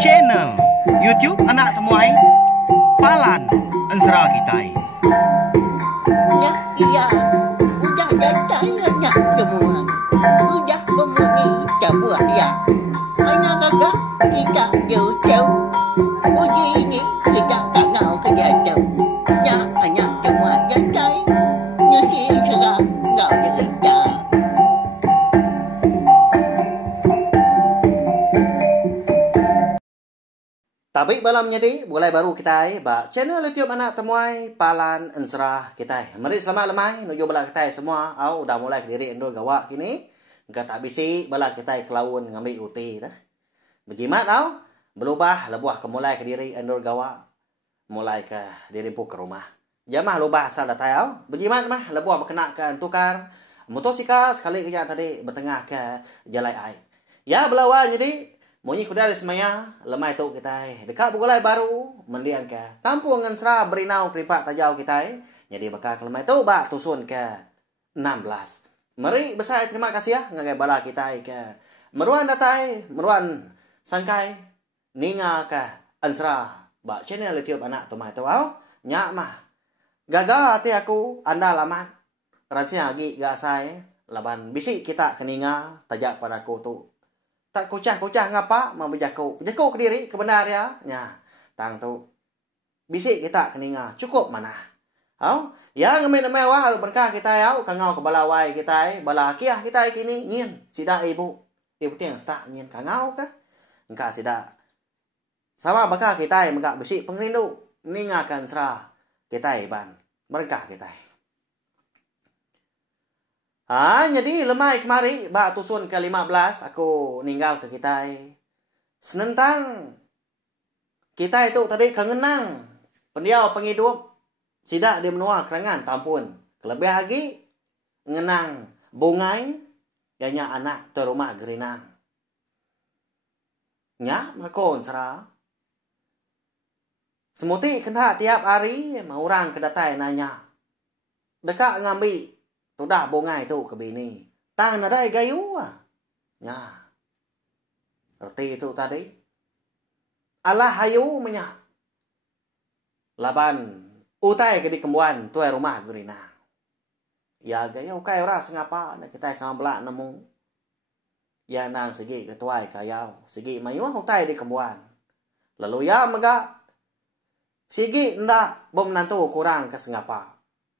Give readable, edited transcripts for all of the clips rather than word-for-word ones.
channel YouTube anak temuai Palan Ensra Kitai. Ya, iya, udah datang anak semua. Udah memenuhi sebuah ya. Anak kakak kita jauh-jauh. Uji ini kita tak mau kerja jauh. Ya, anak semua datang. Nyusi serah nggak cerita. Tapi malam jadi mulai baru kita ba channel YouTube anak temuai Palan Ensra kita. Mari selamat lemai nuju bala kita semua. Au dah mulai diri endo gawak kini. Enggak tak bisi bala kita kelawun ngambil uti dah. Berjimat au berubah lebuah ke mulai ke diri endo gawak. Mulai ke diri pu ke rumah. Jamah lubah asal datai au. Berjimat mah lebuah berkenakan tukar motosikal sekali kerja tadi bertengah ke jalan air. Ya belawan jadi Munyi kuda semaya lemai tu kita dekat bugulai baru mendiang ke tampung Ensra berinau kripak tajau kita jadi bakal lemai tu bak tusun ke 16. Mari besar terima kasih ya ngagai bala kita ke meruan datai meruan sangkai ninga ke Ensra bak channel YouTube anak tu mai tu au nyak mah gagal hati aku anda lamat rahasia lagi gak sai laban bisi kita keninga tajak pada aku tu tak kucah-kucah ngapa mau berjaku ke diri kebenar ya tang tu bisik kita keninga cukup mana au ya ngemen mewah lu berkah kita ya kangau ke balawai kita bala kiah kita kini ngin sida ibu tiang sta ngin kangau ka engka sida sama bakal kita megak bisik pengrindu ningakan Ensra kita ban berkah kita. Jadi lemai kemari, bak tusun ke 15, aku ninggal ke kita. Senentang kita itu tadi kengenang, pendiau penghidup, sidak dia menua kerangan, tampun. Kelebih lagi, ngenang bungai, yanya anak terumah gerinang. Nya, makon Ensra. Semuti kena tiap hari, mau orang kedatai nanya. Dekat ngambil tudah bunga itu ke bini. Tangan ada gayu ya. Arti itu tadi. Allah hayu menyak. Laban utai ke di kembuan tuai rumah gerina. Ya gayu kaya ora sengapa nak kita sama belak nemu. Ya nang segi ke tuai kayau. Segi mayu utai di kembuan. Lalu ya mega segi ndak bom nantu kurang ke sengapa.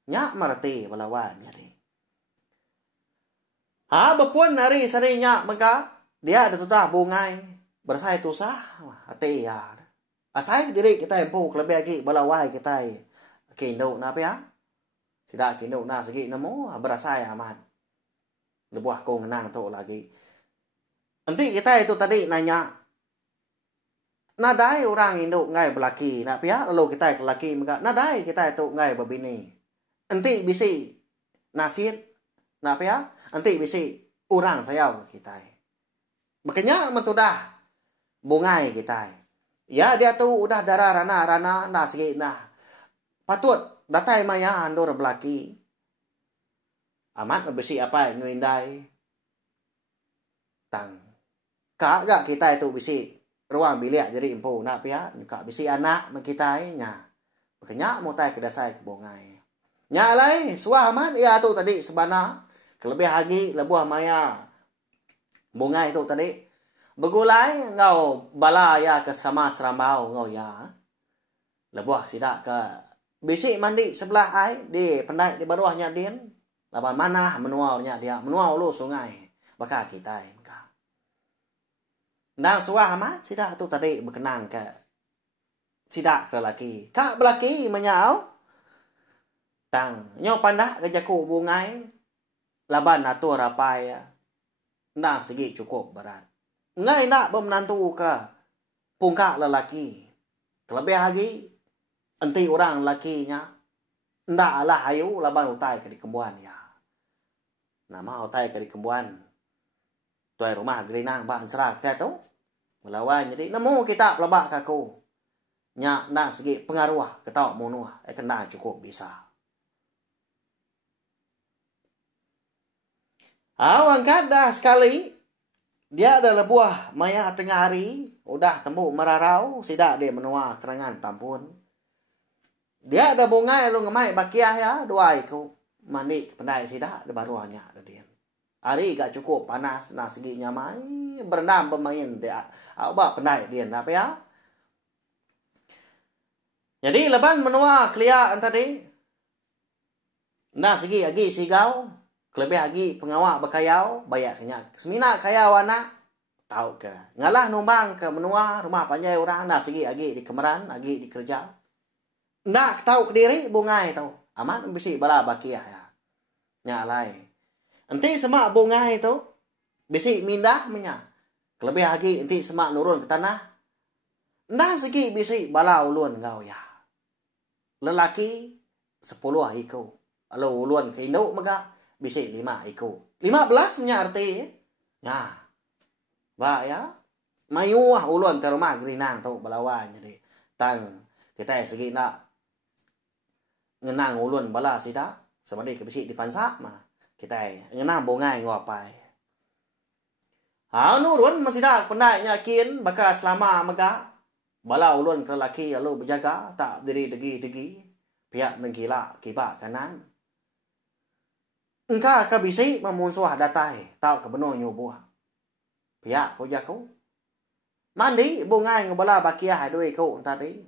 Nyak marti balawan jadi. Bapun hari sarinya maka dia ada sudah bungai bersai tusah hati ya. Asai diri kita empu lebih lagi balawai kita kindo na apa ya? Sida kindo na segi namo berasai aman. Lebuah ko ngenang tu lagi. Nanti kita itu tadi nanya nadai orang induk ngai belaki na apa ya? Lalu kita laki maka nadai kita itu ngai babini. Nanti bisi nasir na apa ya? Nanti bisi orang sayau kita. Makanya mentudah bungai kita. Ya dia tu udah darah rana nah segi nah. Patut datai maya andor belaki. Amat bisi apa ngindai. Tang. Kagak kita itu bisi ruang bilik jadi empu nak pia kak bisi anak kita nya. Makanya mutai kedasai ke bungai. Nya lai suah aman ya tu tadi sebana kelebih lagi lebuah maya bunga itu tadi begulai ngau bala ya ke sama serambau ngau ya lebuah sidak ke bisik mandi sebelah ai di pendai di bawahnya din laban mana menuaunya dia menuau lu sungai bakal kita maka nang suah amat sidak tu tadi berkenang ke sidak ke laki kak belaki menyau tang nyo pandak ke jaku bungai laban atur rapai nang segi cukup berat. Ngai nak menantu ke pungkak lelaki. Terlebih lagi enti orang lakinya ndak lah ayu laban utai ke di kembuan ya. Nama utai ke di kembuan. Tuai rumah gerinang ba Ensra kita tu. Melawan jadi nemu kita pelabak kaku. Nya nang segi pengaruh ketau munuh kena cukup bisa. Angkat dah sekali. Dia adalah buah maya tengah hari. Udah temu mararau sida dia menua kerangan tampun. Dia ada bungai lu ngemai bakiah ya dua iku. Mandi pendai sida ada baru hanya ada dia. Hari gak cukup panas nah segi nyamai berendam pemain dia. Apa pendai dia apa ya? Jadi leban menua kelia tadi. Nah segi agi sigau. Kelebih agi pengawak berkayau. Bayak kenyak. Semina kayau anak. Tahu ke? Ngalah numbang ke menua rumah panjai orang. Nah segi agi di kemeran. Agi di kerja. Nah tahu ke diri bungai tahu. Aman bisi bala bakiah ya. Nyalai. Nanti semak bungai itu. Bisi mindah menya. Kelebih agi nanti semak nurun ke tanah. Nah segi bisi bala ulun kau ya. Lelaki 10 iku. Kalau ulun ke induk maka bisi 5 iku. 15 menya arti. Nah. Ba ya. Mayu ulun terumah gerinang tu balawan jadi. Tang kita segi nak ngenang ulun bala sida sama dia ke bisi di pansak mah. Kita ngenang bongai ngopai. Nu ulun masih dak pandai nyakin baka selama maka bala ulun ke lelaki lalu berjaga tak diri degi pihak nenggila kiba kanan. Engka ka bisi memunsuah datai tau ke beno nyubuh. Pihak ko jaku. Mandi bungai ngobala bakiah doi ko tadi.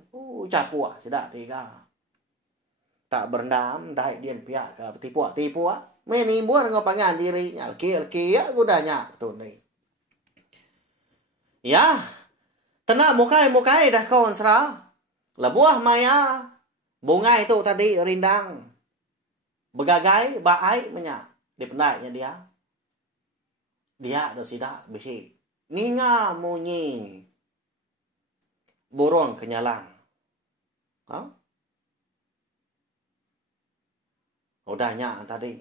Capua sida tiga. Tak berendam dai dien pihak ka tipu. Meni buat ngopangan diri nyalki ya gudanya tu ni. Ya. Tenak mukai dah kawan serah. Lebuah maya. Bungai tu tadi rindang. Begagai baai menya. Dipendainya dia. Dia ada sida bisi. Ninga munyi. Burung kenyalang. Ha? Udahnya tadi.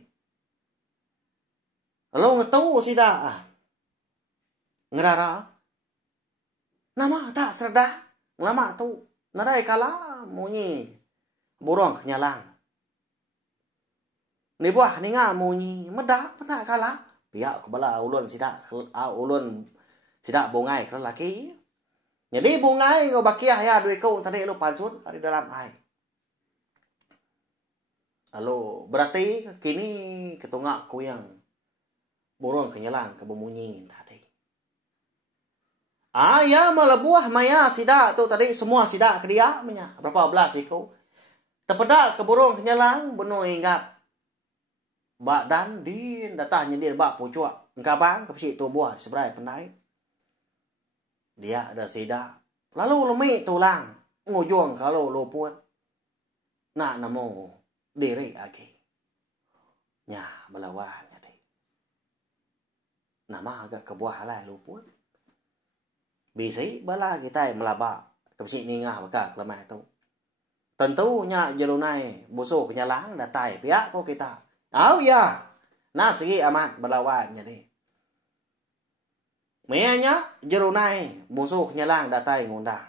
Lalu ngetu sida. Ngerara. Nama tak serdah. Lama tu. Narai kala munyi. Burung kenyalang. Ni buah ninga munyi. Medah pernah kala. Pihak kepala ulun sida bungai ke lelaki. Jadi bungai ngo bakiah ya duit kau tadi lu pansut di dalam air. Lalu berarti kini ketungak ku yang burung kenyalang ke bemunyi tadi. Ya malah buah maya sida tu tadi semua sida ke dia menya. Berapa belas iku. Tepedak ke burung kenyalang benuh ingat. Bak dan din datanya dia bak pucuk. Engkau bang ke pesi tumbuh seberai pendai. Dia ada sida. Lalu lemi tulang. Ngujung kalau luput. Nak namo diri lagi. Nya melawan jadi. Nama agak kebuah halai luput. Bisi bala kita melabak. Ke pesi ningah baka kelemah itu. Tentunya jerunai busuk kenyalang datai pihak ko kita. Ya. Nah segi amat berlawan jadi. Mayanya jerunai musuh nyelang datai ngundang.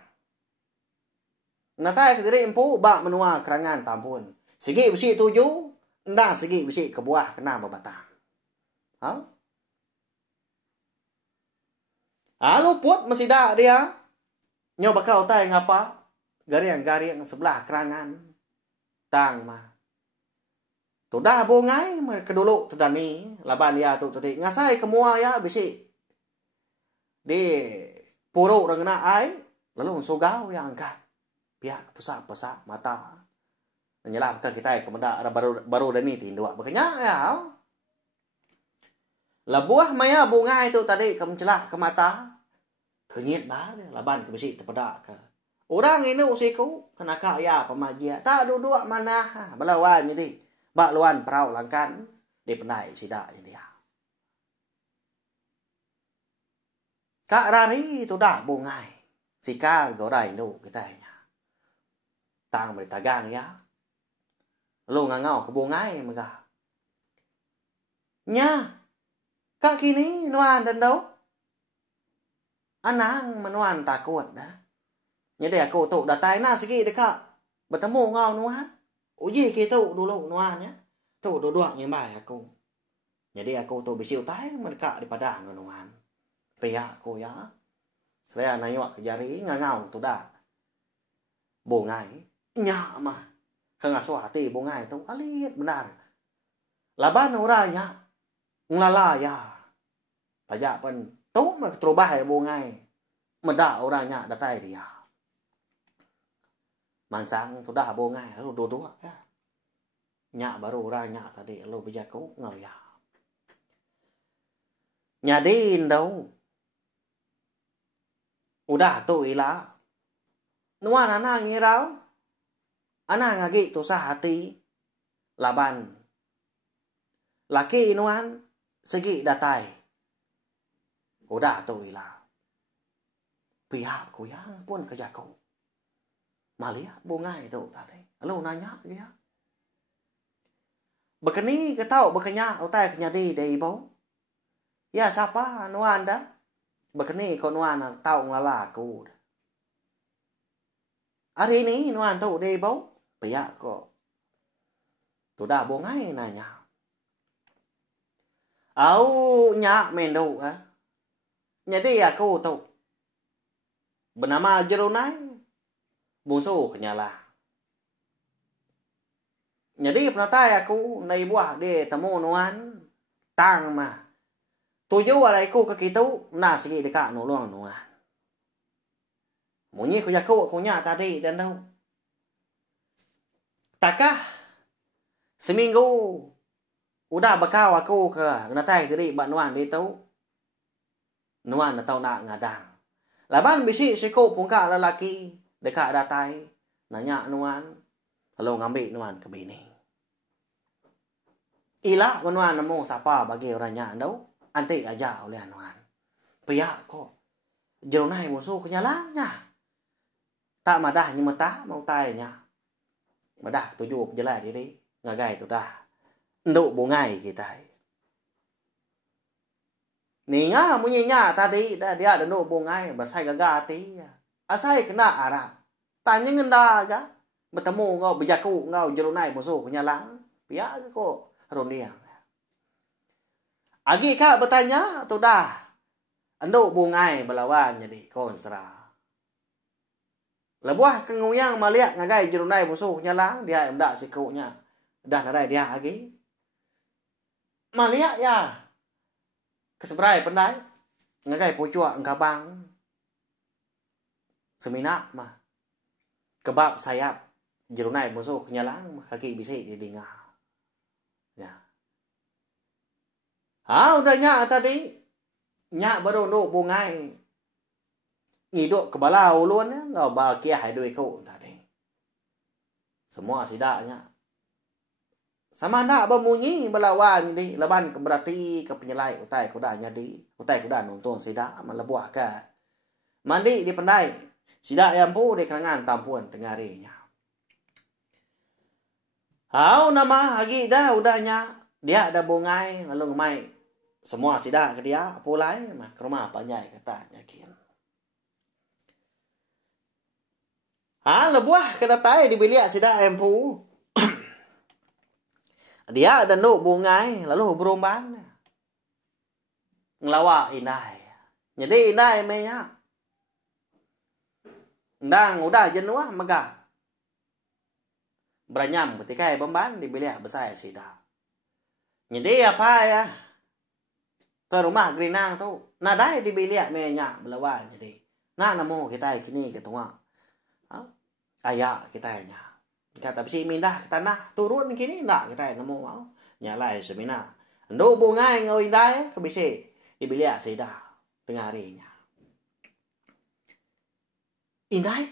Natai kediri empu bak menua kerangan tampun. Segi besi 7, ndang segi besi kebuah kena berbatang. Luput masih dak dia. Nyo bakal tai ngapa? Gariang sebelah kerangan. Tang mah. Tu dah bungai kedulu tu dani laban dia tu tadi ngasai kemua ya bisi di puruk dengan ai lalu sugau yang angkat pihak pesak mata menyelamkan kita kemudian ada baru dani tindu makanya ya labuah maya bungai itu tadi kemencelak ke mata kenyit dah laban ke bisi terpedak ke orang ini usiku kena kaya pemajia tak duduk mana melawan jadi bak luan perau langkan di pendai sida dia. Kak rari itu dah bungai. Sikal gorai nu kita nya. Tang beritagang ya. Lu ngangau ke bungai mega. Nya. Kak kini nuan dan đâu? Anang menuan takut dah. Jadi aku tu datai na segi dekat. Bertemu ngau nuan. Uji kita dulu nuannya. Tu dua yang baik aku. Jadi aku tu bisiu tai mereka di padang nuan. Pihak aku ya. Saya nanya ke jari ngau tu dah. Bongai nya mah. Kang aswati bongai tu alit benar. Laban orangnya nglala ya. Pajak pun tu mah terubah bongai. Meda orangnya datai dia. Mansang tu dah bongai lalu dua-dua ya. Nya baru orangnya tadi lalu bejaku ngau ya. Nyadin đâu. Udah tu ila. Nuan anak ngirau. Anak ngagi tu sahati. Laban. Laki nuan segi datai. Udah tu ila. Pihak ku yang pun kerja kau. Malia bungai tu tadi. Lalu nanya dia. Bekeni ke tau bekenya utai kenyadi dari bau. Ya siapa nuan dah? Bekeni ko nuan tau nglala ku. Hari ini nuan tu dari bau. Pihak ko. Tu dah bungai nanya. Au nyak mendo ha. Jadi aku tu. Bernama Jerunai. Musuh kenyala. Jadi penatai aku nai buah dia temu nuan. Tang mah. Tuju alai ku ke kitu. Nah segi dekat nolong nuan. Munyi ku yaku aku nyak tadi dan tahu. Takah seminggu udah bakal aku ke natai diri bak nuan dia tahu. Nuan na tahu nak ngadang. Laban bisi siku pungka lelaki dekat datai nanya nuan lalu ngambil nuan ke bini. Ila nuan nemu siapa bagi orangnya tahu. Antik aja oleh nuan. Pihak kok Jerunai musuh kenyalanya. Tak madah ni mata mau tainya. Madah tuju jelas diri ngagai tu dah. Nduk bungai kita. Ninga munyinya tadi dia ada nduk bungai bersai gagati. Asai kena arah. Tanya ngenda aja. Bertemu ngau berjaku ngau Jerunai musuh kenyalang. Pihak kok rondiang. Agi kak bertanya tu dah. Nduk bungai berlawan jadi konsra. Lebuah kenguyang maliak ngagai Jerunai musuh nyalang dia ndak sikunya. Dah nadai dia lagi. Maliak ya. Keseberai pendai ngagai pucuk engkabang. Semina mah. Kebab sayap Jerunai musuh nyalang kaki bisik di dengar. Ya. Udah nyak tadi. Nyak baru nduk bungai. Ngiduk ke balau luôn á, ngau ba kia hai đuôi cậu tadi. Semua sidaknya. Sama ndak bemunyi belawan ni laban berarti ke penyelai utai kuda nyadi. Utai kuda nonton sidak melebuah ke. Mandi di pendai. Sidak yang pu di kerangan tampuan tengarinya. Nama lagi dah udahnya. Dia ada bungai lalu ngemai. Semua sidak ke dia pulai mah ke rumah panjai katanya kin. Lebuah kena tai di bilik sidak empu. Dia ada nduk bungai lalu berumban. Ngelawa indai. Jadi indai menya. Ndang udah jenuh megah. Beranyam ketika bemban di bilik besar sidak. Jadi apa ya? Ke rumah gerinang tu. Nadai di bilik menya belawan jadi. Nah namo kita kini ketua. Ayak kita nya. Kata bisi mindah ke tanah turun kini ndak kita nemu mau. Nyalai semina. Nduk bungai ngau indai ke bisi di bilik sida tengah harinya. Indai.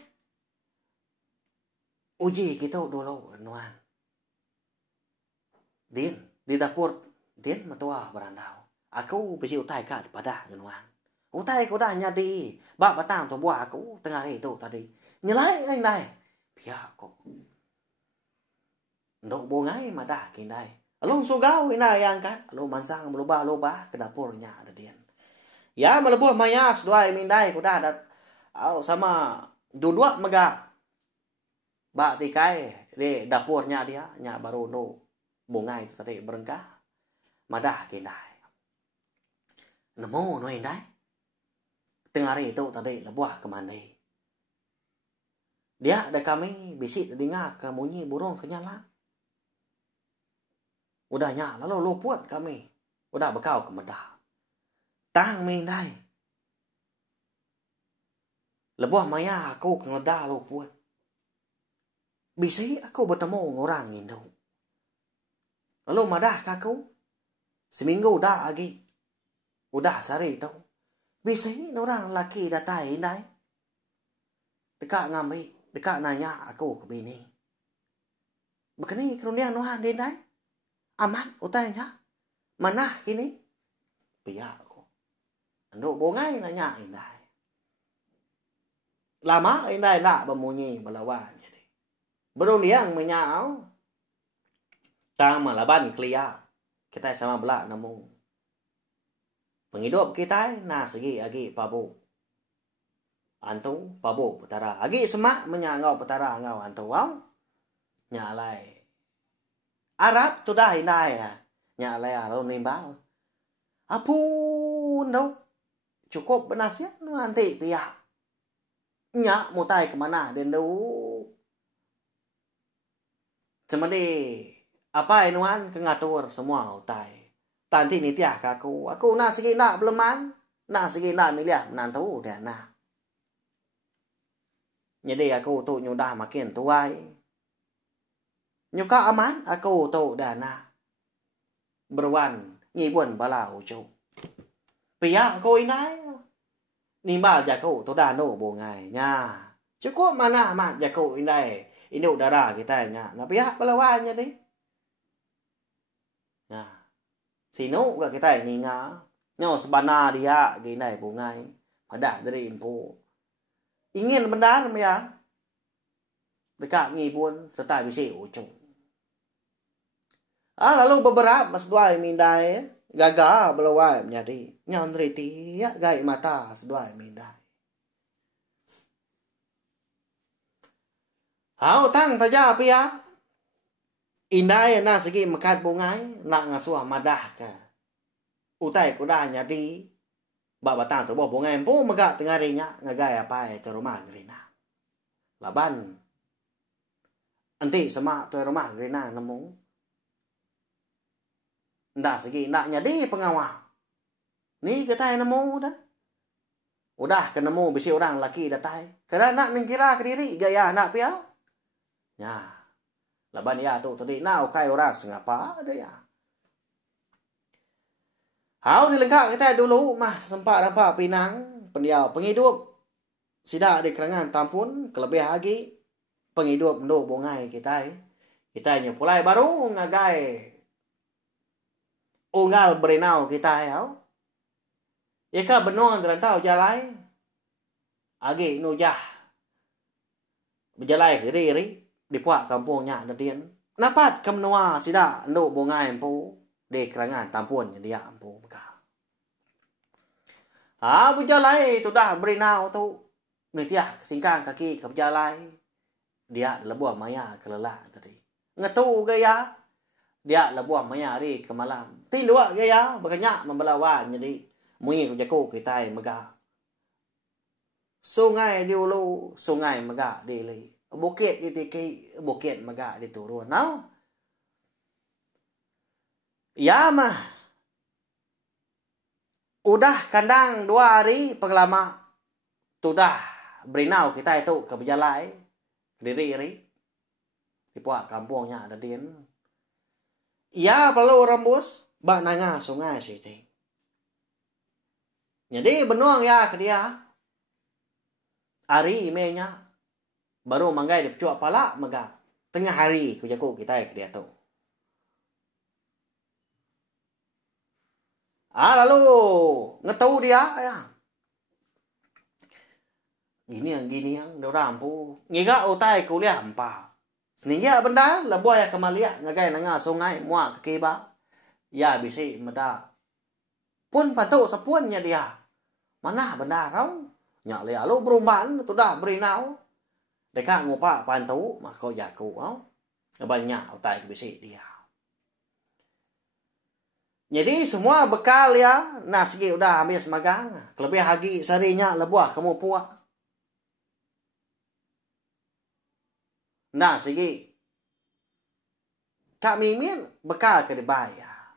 Uji kita dulu nuan. Din di dapur din matua berandau. Aku bisi utai ka pada nuan. Utai ko dah nyadi. Bak batang tu buah aku tengah hari tu tadi. Nyelai anh này. Pihak kok. Nduk bungai madah kindai. Alung sugau ina yang kan. Alung mansang meluba-luba ke dapurnya ada dia. Ya melebuh mayas dua mindai kuda ada. Sama dua mega. Bak tikai di dapurnya dia. Nya baru no bungai itu tadi berengkah. Madah kindai. Nemu no indai. tengah hari itu tadi lebuah kemana. Dia ada kami bisik dengar ke bunyi burung kenyala. Udahnya lalu luput kami. Udah bekau ke medah. Tang min đây. Lebuah maya aku ke medah luput. Bisik aku bertemu orang Indo. Lalu madah aku. Seminggu dah lagi. Udah sehari itu. Bisik orang laki datang ini. Dekat ngambil. Dekat nanya aku ke bini. Begini kerunian nuhan din đấy. Amat utanya. Mana kini? Pihak aku. Anduk bongai nanya indai. Lama indai nak bemunyi melawan jadi. Beruniang menyau. Ta malaban kelia. Kita sama belak namu. Penghidup kita na segi agi pabu. Antu pabu petara. Agi semak menyangau petara ngau antu wau. Nyalai. Arab tu dah indai ya. Nyalai arau nimbal. Apun đâu. Cukup benasiat nanti pihak. Nyak mutai kemana dan đâu. Cemadi. Apa inuan kengatur semua utai. Tanti ni tiah kaku. Aku nak segi nak beleman. Nak segi nak miliah menantu dan nak. Jadi aku tu nyudah makin tuai. Nyuka aman aku tu dana. Berwan ngibun bala ucu. Pihak aku inai. Nimbal jaku tu dah no bongai nya. Cukup mana amat jaku inai. Ini udara kita nya. Nah pihak balawannya ni. Nah. Sino gak kita ini nya. Nyo sebana dia ginai bongai. Pada dari info. Ingin benar ya. Dekat ngibun serta bisi ucu. Lalu beberapa mas dua mindai. Gagal belawai menjadi. Nyandri tiak gai mata sedua mindai. Tang saja apa ya. Indai na segi mekat bungai. Nak ngasuh madah ke. Utai kuda nyadi. Bapa tang tu bawa bungai pun megak tengah rinya. Ngagai apa itu rumah gerina. Laban. Nanti semak tu rumah gerina nemu. Ndak segi nak nyadi pengawal. Ni kita yang nemu dah. Udah kenemu bisi orang laki datai. Kena nak ningkira ke diri gaya nak pia. Ya. Laban ya tu tadi nak ukai orang ngapa ada ya. Hau dilengkap kita dulu mah sempat nampak pinang pendiau penghidup. Sidak di kerangan tampun kelebih lagi penghidup nduk bongai kita. Kita nyepulai baru ngagai unggal berenau kita ya. Ika benuang gerantau jalai. Agi nujah. Berjalai kiri di puak kampungnya nadien. Napat kemenua sida nduk bongai empu di kerangan tampun dia empu meka. Berjalai tu dah berenau tu. Nitiah singkang kaki ke berjalai. Dia lebuah maya kelelak tadi. Ngetu gaya. Dia lebuah maya hari ke malam. Tindua gaya berkenyak membelawan jadi mui jaku kita megah. Sungai di ulu, sungai megah di li. Bukit di tiki, bukit megah di turun. Now, ya mah. Udah kandang 2 hari pengelama. Sudah berenau kita itu ke berjalai. Diri-iri. Di puak kampungnya ada din. Ya perlu rembus. Bak nanga sungai situ. Jadi benuang ya ke dia. Hari imenya. Baru manggai di pecuak pala mega. Tengah hari kujaku kita ke dia tu. Lalu ngetau dia ya. Gini yang dorang pu. Ngiga utai kuliah empa. Seningnya benda lebuah ya kemalia ngagai nanga sungai muak ke kiba. Ya bisi meda. Pun pantu sepuannya dia. Mana benda rau? Nyak le alu beruman tu dah berenau. Dekat ngupak pantu mako jaku au. Banyak utai bisi dia. Jadi semua bekal ya, nah segi udah habis magang. Kelebih lagi sarinya lebuah kamu puak. Nah segi Kak Mimin bekal ke dibayar.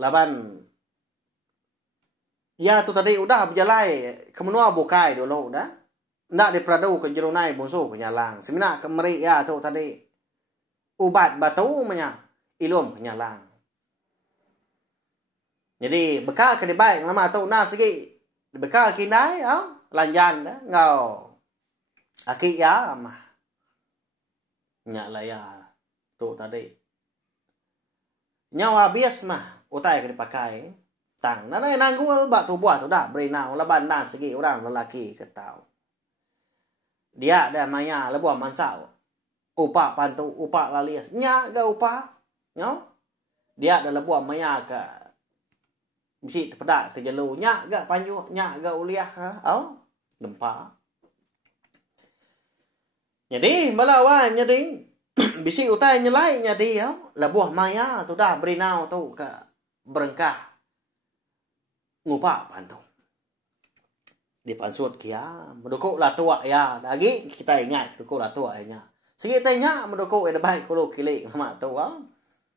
Laban ya tu tadi udah berjalan kemenua bukai dulu udah. Ndak di Prado ke jerunai bonso ke nyalang. Semina kemeri ya tu tadi ubat batu menya ilum ke nyalang. Jadi bekal ke dibayar lama tu nah segi bekal kinai lanjan dah ngau. Aki ya mah. Nyak lah ya tu tadi nyawa bias mah utai ke dipakai tang nanai nanggul bak tu buah tu dah beri nau laban nah segi orang lelaki ketau dia dah maya lebuah mansau upak pantu upak lalias nyak ga upak nyau dia dah lebuah maya ke bisi tepedak ke jelu nyak ga panju nyak ga uliah gempa. Jadi balawan jadi bisi utai nyelai jadi lebuah maya tu dah beri nau tu ke berengkah ngupak pantu. Di pansut kia mendukuk lah tua ya lagi kita ingat dukuk lah tua nya. Segi tanya mendukuk ada baik kulo kili mak tu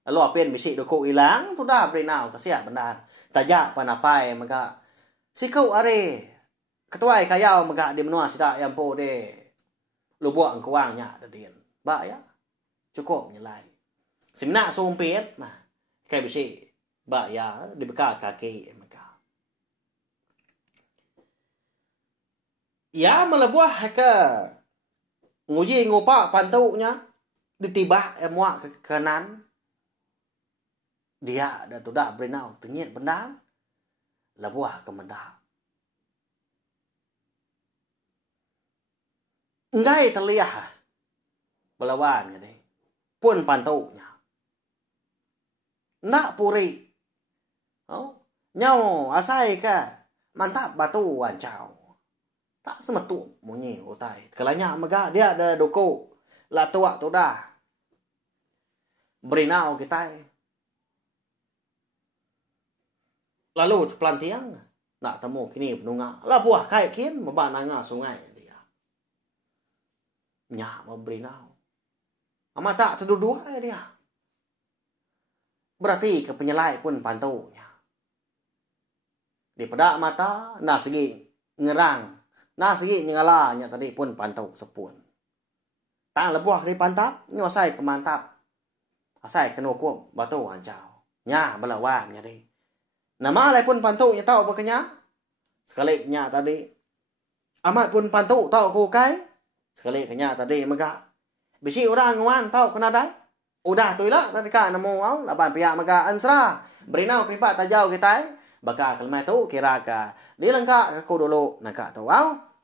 lalu apen bisi dukuk ilang tu dah beri nau kasiat benar. Tajak panapai maka sikau are ketua kayau maka di menua sida yang po de lu buat kewangnya ada dia. Ba ya. Cukup nyelai. Simnak sumpit mah. Kayak bisi. Ba ya dibekal kaki maka. Ya melebuah ke nguji ngupak pantuknya ditibah muak ke kanan. Dia ada tu dah berinau tengit benda. Lebuah ke mendak. Ngai terlihat belawannya deh pun pantuknya nak puri nyau asai ke mantap batu wancau tak semetu munyi utai kalanya mega dia ada doko la tua tu dah berinau kita lalu pelantiang nak temu kini penunga lah buah kai kin mebananga sungai nyak memberi nau. Amat tak terdua dia. Berarti ke penyelai pun pantunya. Di pedak mata, nah segi ngerang. Nah segi nyegalanya tadi pun pantu sepun. Tak lebuah di pantap, nyosai ke mantap. Asai ke nukum, batu ancau. Nya belawam jadi. Nama lai pun pantunya tahu berkenya. Sekali nya tadi. Amat pun pantu tahu kukai. Sekali kenya tadi mega. Bisi orang nguan tahu kena dah. Udah tu lah tadi ka nemu laban pihak mega ansra. Berinau pipa tajau kita. Baka kelmai tu kira ka. Di lengkak aku dulu nak tahu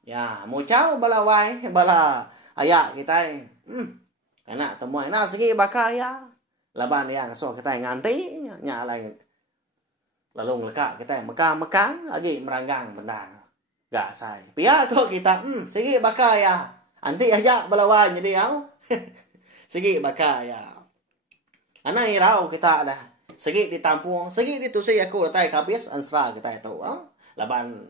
ya mucau bala wai bala ayak kita. Enak temu enak segi baka ya. Laban yang so kita nganti nya lain. Lalu ngelekak kita mekang lagi meranggang benar. Gak sai. Pihak tu kita segi baka ya. Anti aja balawan jadi segi baka ya. Anai rau kita dah. Segi ditampung, segi ditusi aku letai kabis ansra kita tahu laban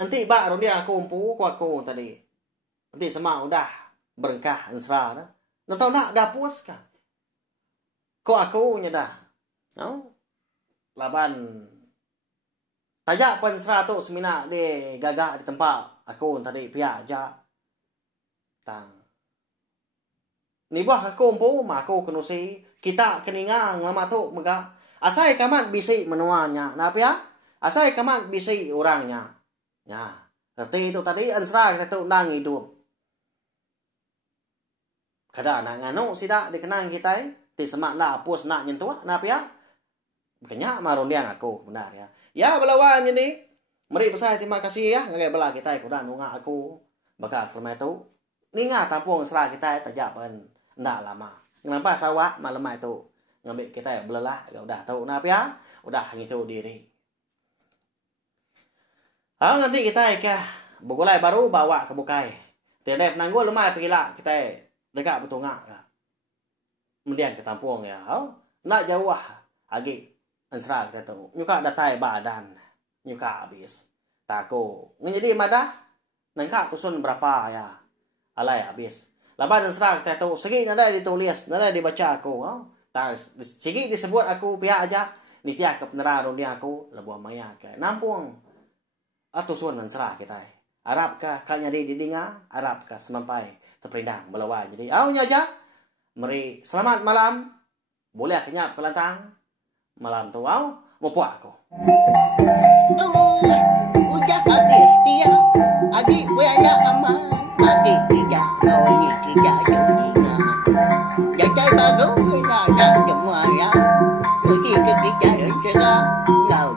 anti ba dia aku umpu aku tadi. Anti semua udah berengkah ansra dah. Nak tahu nak dah puas kah? Kok aku nya dah. Laban tajak pun 100 semina di gagak di tempat aku tadi pihak aja. Tang. Ni buah aku umpu mak aku kenusi kita keningang lama tu mega. Asai kamat bisi menuanya. Napa ya? Asai kamat bisi orangnya. Ya. Berarti itu tadi ansra kita tu nang hidup. Kada nak nganu sida dikenang kita ti semak lah pus nak nyentuh napa ya? Kenya marun yang aku benar ya. Ya belawan ini. Mari besar terima kasih ya ngagai bela kita ku dah nunga aku. Baka kelmai tu ninga tampung serah kita tajak pen ndak lama. Kenapa sawak malam itu ngambil kita belelah udah tahu napa ya? Udah ngitu diri. Nanti kita ke bugulai baru bawa ke bukai. Tiada penanggul lemah pergilah kita dekat betungak. Kemudian ke tampung ya. Nak jauh agi ansra kita tu. Nyuka datai badan. Nyuka habis. Tako. Jadi madah. Nangka tusun berapa ya. Alay habis. Laban ansra kita tu. Segi nada ditulis. Nada dibaca aku. Segi disebut aku pihak aja. Nitia ke peneraran dunia aku. Lebuah maya ke. Nampung. Tusun ansra kita. Arab ka kanya di didinga. Arab ka semampai. Terperindang melawan. Jadi awalnya aja. Mari selamat malam. Boleh kenyap ke lantang. Malam tu mau puak aku. Udah habis dia. Adik wala aman. Adik tidak mau ni tidak telinga. Jajai baru nak semua ya. Pergi ke tiga yang cerah. Kau